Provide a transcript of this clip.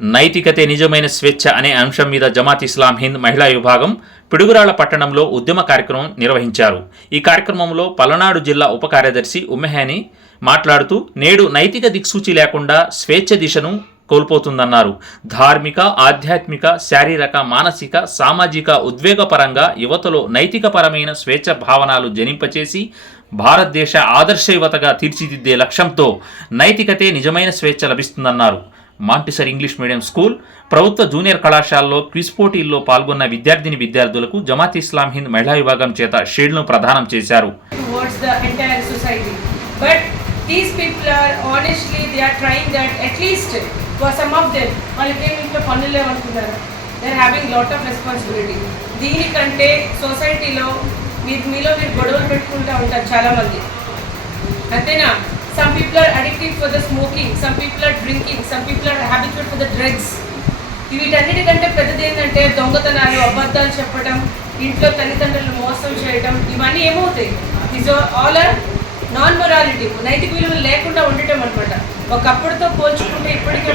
నైతికతే నిజమైన స్వేచ్ఛ అనే అంశం మీద జమాత్ ఇస్లాం హింద్ మహిళా విభాగం పిడుగురాళ్ళ పట్టణంలో ఉద్యమ కార్యక్రమం నిర్వహించారు. ఈ కార్యక్రమంలో పలనాడు జిల్లా ఉప కార్యదర్శి ఉమ్మెహాని మాట్లాడుతూ నేడు నైతిక దిక్సూచి లేకుండా స్వేచ్ఛ దిశను కోల్పోతుందన్నారు. ధార్మిక ఆధ్యాత్మిక శారీరక మానసిక సామాజిక ఉద్వేగపరంగా యువతలో నైతికపరమైన స్వేచ్ఛ భావనలు జనింపచేసి భారతదేశ ఆదర్శ యువతగా తీర్చిదిద్దే లక్ష్యంతో నైతికతే నిజమైన స్వేచ్ఛ లభిస్తుందన్నారు. మాంటిసర్ ఇంగ్లీష్ మీడియం స్కూల్ ప్రభుత్వ జూనియర్ కళాశాలలో క్విజ్ పోటీల్లో పాల్గొన్న విద్యార్థిని విద్యార్థులకు జమాత్ ఇస్లాం హింద్ మహిళా విభాగం చేత షీల్డ్ను ప్రదానం చేశారు. Towards the entire society. But these people are honestly they are trying that at least for some of them వాళ్ళకి ఇంట్లో పనులు లేవనుకున్నారు they having lot of responsibility దీనికంటే సొసైటీలో మీరు మీలో మీరు గొడవలు పెట్టుకుంటూ ఉంటారు చాలామంది. అంతేనా? Some people are addicted for the smoking some people are drinking some people are habitual for the drugs. వీటన్నిటికంటే పెద్దది ఏంటంటే దొంగతనాలు అబద్ధాలు చెప్పడం ఇంట్లో తల్లిదండ్రులను మోసం చేయడం ఇవన్నీ ఏమవుతాయి? These all are non morality నైతిక విలువలు లేకుండా ఉండటం అనమాట ఒకప్పుడుతో పోల్చుకుంటే ఇప్పటికే